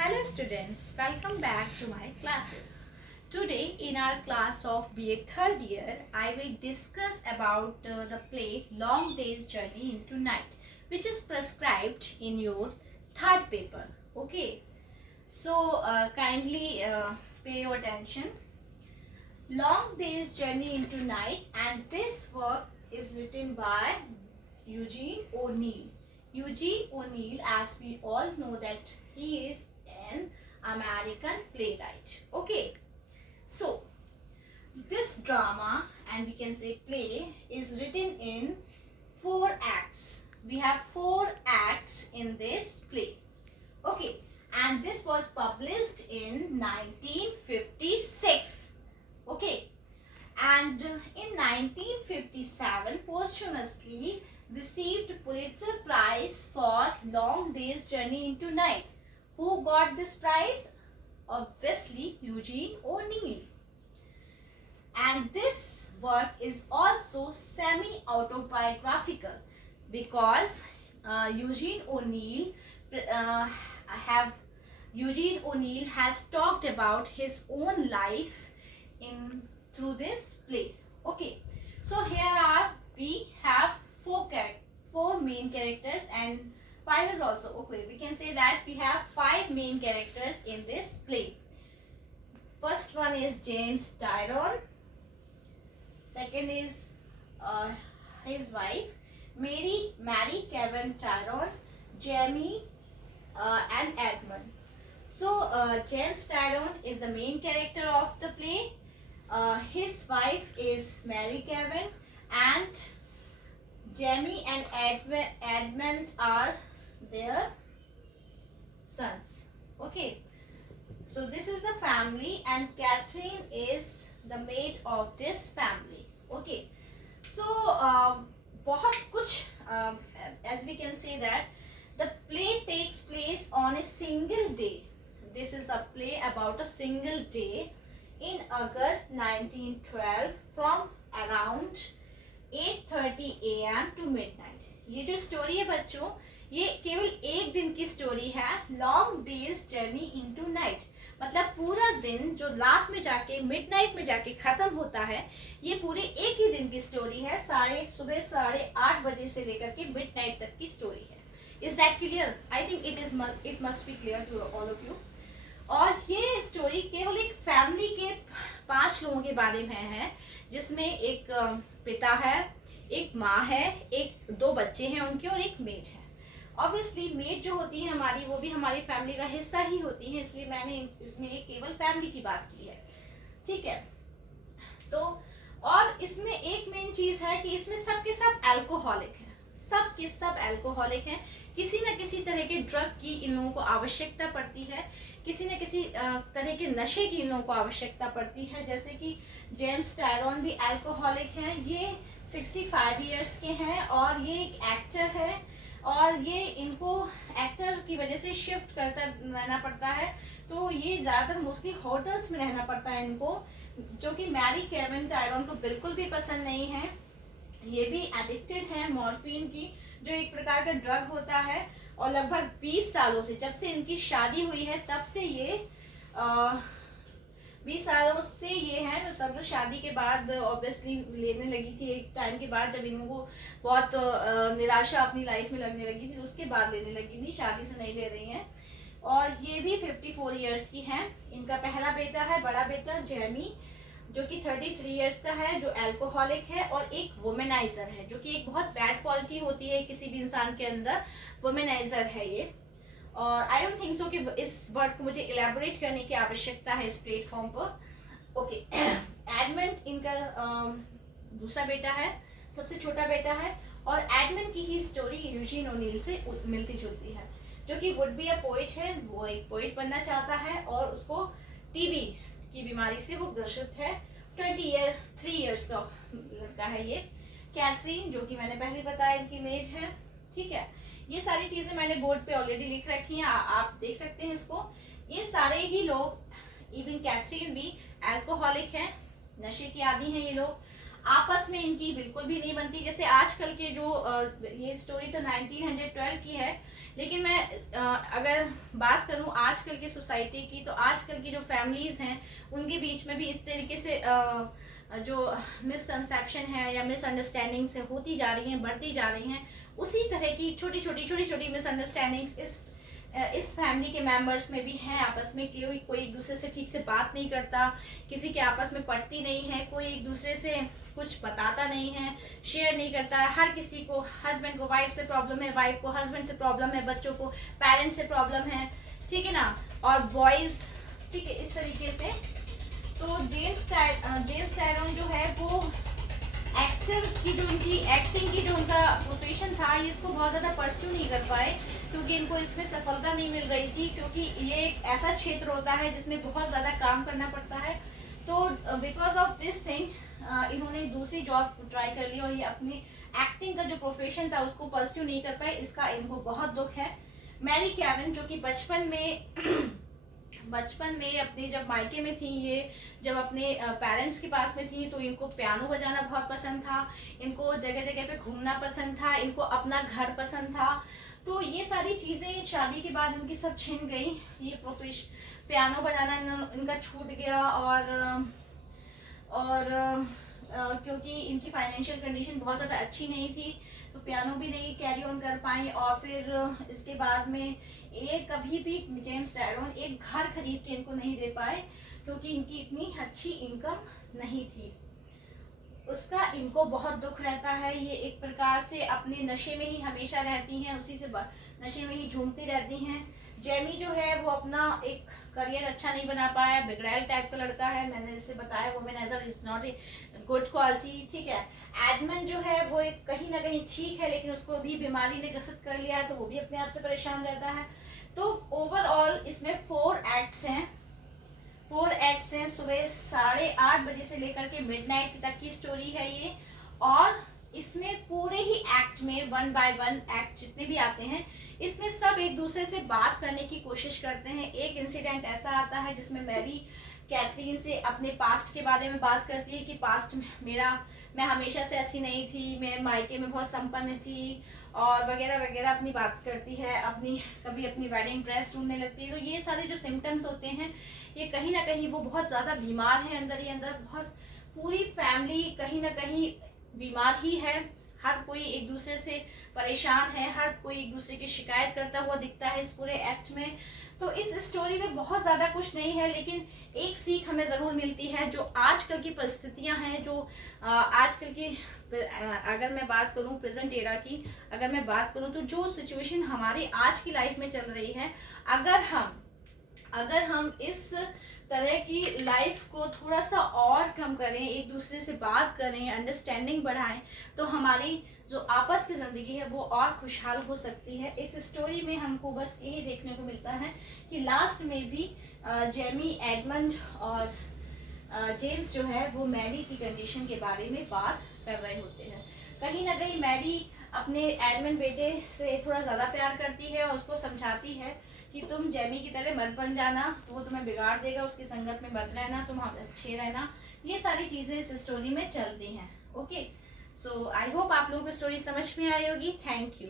Hello students, welcome back to my classes. Today in our class of BA third year, I will discuss about the play Long Day's Journey into Night, which is prescribed in your third paper. Okay, so kindly pay your attention. Long Day's Journey into Night, and this work is written by Eugene O'Neill. Eugene O'Neill, as we all know that he is an American playwright. Okay, so this drama, and we can say play, is written in 4 acts. We have 4 acts in this play. Okay, and this was published in 1956. Okay, and in 1957 posthumously received Pulitzer Prize for Long Day's Journey into Night. Who got this prize? Obviously Eugene O'Neill. And this work is also semi-autobiographical because Eugene O'Neill has talked about his own life through this play. Okay, so here we have 4 main characters and 5 is also okay. We can say that we have 5 main characters in this play. First one is James Tyrone. Second is his wife Mary Kevin Tyrone, Jamie and Edmund. So James Tyrone is the main character of the play. His wife is Mary Kevin, and Jamie and Edmund are their sons. Okay, so this is the family and Catherine is the maid of this family. Okay, so बहुत कुछ as we can say that the play takes place on a single day. This is a play about a single day in August 1912 from around 8:30 AM to midnight. ये जो story है बच्चों, ये केवल एक दिन की स्टोरी है. Long days journey into night मतलब पूरा दिन जो रात में जाके मिडनाइट में जाके खत्म होता है, ये पूरे एक ही दिन की स्टोरी है. सुबह 8:30 बजे से लेकर के मिडनाइट तक की स्टोरी है. Is that clear? I think it must be clear to all of you. और ये स्टोरी केवल एक फैमिली के 5 लोगों के बारे में है, जिसमें एक पिता है, एक माँ है, 2 बच्चे हैं उनके और एक मेड है. ऑब्वियसली मेड जो होती है हमारी, वो भी हमारी फैमिली का हिस्सा ही होती है, इसलिए मैंने इसमें केवल फैमिली की बात की है. ठीक है, तो और इसमें एक मेन चीज है कि इसमें सबके सब अल्कोहलिक हैं. सब के सब अल्कोहलिक हैं. किसी न किसी तरह के ड्रग की इन लोगों को आवश्यकता पड़ती है, किसी न किसी तरह के नशे की इन लोगों को आवश्यकता पड़ती है. जैसे कि जेम्स टायरॉन भी अल्कोहलिक हैं. ये 65 इयर्स के हैं और ये एक एक्टर है और ये इनको एक्टर की वजह से शिफ्ट करता रहना पड़ता है. तो ये ज़्यादातर मोस्टली होटल्स में रहना पड़ता है इनको, जो कि मैरी केविन टायरॉन को बिल्कुल भी पसंद नहीं है. ये भी एडिक्टेड है मॉर्फिन की, जो एक प्रकार का ड्रग होता है. और लगभग 20 सालों से, जब से इनकी शादी हुई है तब से ये 20 सालों से ये हैं. तो सब लोग शादी के बाद ऑब्वियसली लेने लगी थी. एक टाइम के बाद जब इनको बहुत निराशा अपनी लाइफ में लगने लगी थी, उसके बाद लेने लगी थी. शादी से नहीं ले रही हैं. और ये भी 54 इयर्स की हैं. इनका पहला बेटा है, बड़ा बेटा जेमी, जो कि 33 इयर्स का है, जो अल्कोहलिक है. और एक वुमेनाइजर है, जो कि एक बहुत बैड क्वालिटी होती है किसी भी इंसान के अंदर. वुमेनाइजर है ये. और आई डोंट थिंक सो कि इस वर्ड को मुझे इलेबोरेट करने की आवश्यकता है इस प्लेटफॉर्म पर. ओके, एडमंड इनका दूसरा बेटा है, सबसे छोटा बेटा है. और एडमंड की ही स्टोरी यूजीन ओनील से मिलती जुलती है, जो कि वुड बी अ पोइट है. वो एक पोइट बनना चाहता है और उसको टीबी की बीमारी से वो ग्रसित है. 3 इयर्स का लड़का है ये. कैथरीन, जो कि मैंने पहले बताया इनकी मेज है. ठीक है, ये सारी चीजें मैंने बोर्ड पे ऑलरेडी लिख रखी हैं, आप देख सकते हैं इसको. ये सारे ही लोग, इवन कैथरीन भी अल्कोहलिक हैं, नशे की आदी हैं ये लोग. आपस में इनकी बिल्कुल भी नहीं बनती। जैसे आजकल के जो ये स्टोरी तो 1912 की है, लेकिन मैं अगर बात करूं आजकल की सोसाइटी की, तो आजकल की जो फैमिलीज हैं उनके बीच में भी इस तरीके से जो मिसकंसेप्शन है या मिसअंडरस्टैंडिंग्स है होती जा रही हैं, बढ़ती जा रही हैं। उसी तरह की छोटी छोटी मिसअंडरस्टैंडिंग्स इस फैमिली के मेंबर्स में भी हैं आपस में। कोई एक दूसरे से ठीक से बात नहीं करता, किसी के आपस में पड़ती नहीं है, कोई एक दूसरे से कुछ बताता नहीं है, शेयर नहीं करता। हर किसी को, हस्बैंड को वाइफ से प्रॉब्लम है, वाइफ को हस्बैंड से प्रॉब्लम है, बच्चों को पेरेंट्स से प्रॉब्लम है, ठीक है ना, और बॉयज, ठीक है, इस तरीके से। तो जेम्स टायरोन जो है वो एक्टर की जो उनकी एक्टिंग की जो उनका प्रोफेशन था, ये इसको बहुत ज़्यादा परस्यू नहीं कर पाए क्योंकि इनको इसमें सफलता नहीं मिल रही थी, क्योंकि ये एक ऐसा क्षेत्र होता है जिसमें बहुत ज़्यादा काम करना पड़ता है। तो बिकॉज ऑफ दिस थिंग इन्होंने दूसरी जॉब ट्राई कर ली और ये अपनी एक्टिंग का जो प्रोफेशन था उसको परस्यू नहीं कर पाए, इसका इनको बहुत दुख है। मैरी कैविन जो कि बचपन में अपने जब मायके में थी, ये जब अपने पेरेंट्स के पास में थी, तो इनको पियानो बजाना बहुत पसंद था, इनको जगह जगह पे घूमना पसंद था, इनको अपना घर पसंद था। तो ये सारी चीज़ें शादी के बाद इनकी सब छिन गई। ये पियानो बजाना इनका छूट गया और क्योंकि इनकी फाइनेंशियल कंडीशन बहुत ज़्यादा अच्छी नहीं थी, तो पियानो भी नहीं कैरी ऑन कर पाई। और फिर इसके बाद में ये कभी भी जेम्स टायरोन एक घर खरीद के इनको नहीं दे पाए क्योंकि इनकी इतनी अच्छी इनकम नहीं थी। उसका इनको बहुत दुख रहता है। ये एक प्रकार से अपने नशे में ही हमेशा रहती हैं, उसी से नशे में ही झूमती रहती हैं। जेमी जो है वो अपना एक करियर अच्छा नहीं बना पाया, बिगड़ैल टाइप का लड़का है। मैंने जैसे बताया womaniser is not a good quality, ठीक है। एडमंड जो है वो एक कहीं ना कहीं ठीक है, लेकिन उसको भी बीमारी ने ग्रसित कर लिया है, तो वो भी अपने आप से परेशान रहता है। तो ओवरऑल इसमें 4 एक्ट्स हैं। सुबह 8:30 बजे से लेकर के मिडनाइट तक की स्टोरी है ये। और इसमें पूरे ही एक्ट में 1 बाय 1 एक्ट जितने भी आते हैं, इसमें सब एक दूसरे से बात करने की कोशिश करते हैं। एक इंसिडेंट ऐसा आता है जिसमें मैरी कैथरीन से अपने पास्ट के बारे में बात करती है कि पास्ट में मैं हमेशा से ऐसी नहीं थी, मैं मायके में बहुत संपन्न थी और वगैरह वगैरह अपनी बात करती है। कभी अपनी वेडिंग ड्रेस ढूंढने लगती है। तो ये सारे जो सिम्टम्स होते हैं, ये कहीं ना कहीं वो बहुत ज़्यादा बीमार है अंदर ही अंदर। बहुत पूरी फैमिली कहीं ना कहीं बीमार ही है, हर कोई एक दूसरे से परेशान है, हर कोई एक दूसरे की शिकायत करता हुआ दिखता है इस पूरे एक्ट में। तो इस स्टोरी में बहुत ज़्यादा कुछ नहीं है, लेकिन एक सीख हमें ज़रूर मिलती है। जो आजकल की परिस्थितियां हैं, जो आजकल की, अगर मैं बात करूं प्रेजेंट एरा की, अगर मैं बात करूं तो जो सिचुएशन हमारी आज की लाइफ में चल रही है, अगर हम इस तरह की लाइफ को थोड़ा सा और कम करें, एक दूसरे से बात करें, अंडरस्टैंडिंग बढ़ाएं, तो हमारी जो आपस की ज़िंदगी है वो और खुशहाल हो सकती है। इस स्टोरी में हमको बस यही देखने को मिलता है कि लास्ट में भी जेमी, एडमंड और जेम्स जो है वो मैरी की कंडीशन के बारे में बात कर रहे होते हैं। कहीं ना कहीं मैरी अपने एडमंड बेटे से थोड़ा ज़्यादा प्यार करती है और उसको समझाती है कि तुम जेमी की तरह मत बन जाना, तो वो तुम्हें बिगाड़ देगा, उसकी संगत में मत रहना, तुम अच्छे रहना। ये सारी चीज़ें इस स्टोरी में चलती हैं। ओके, सो आई होप आप लोगों को स्टोरी समझ में आई होगी। Thank you.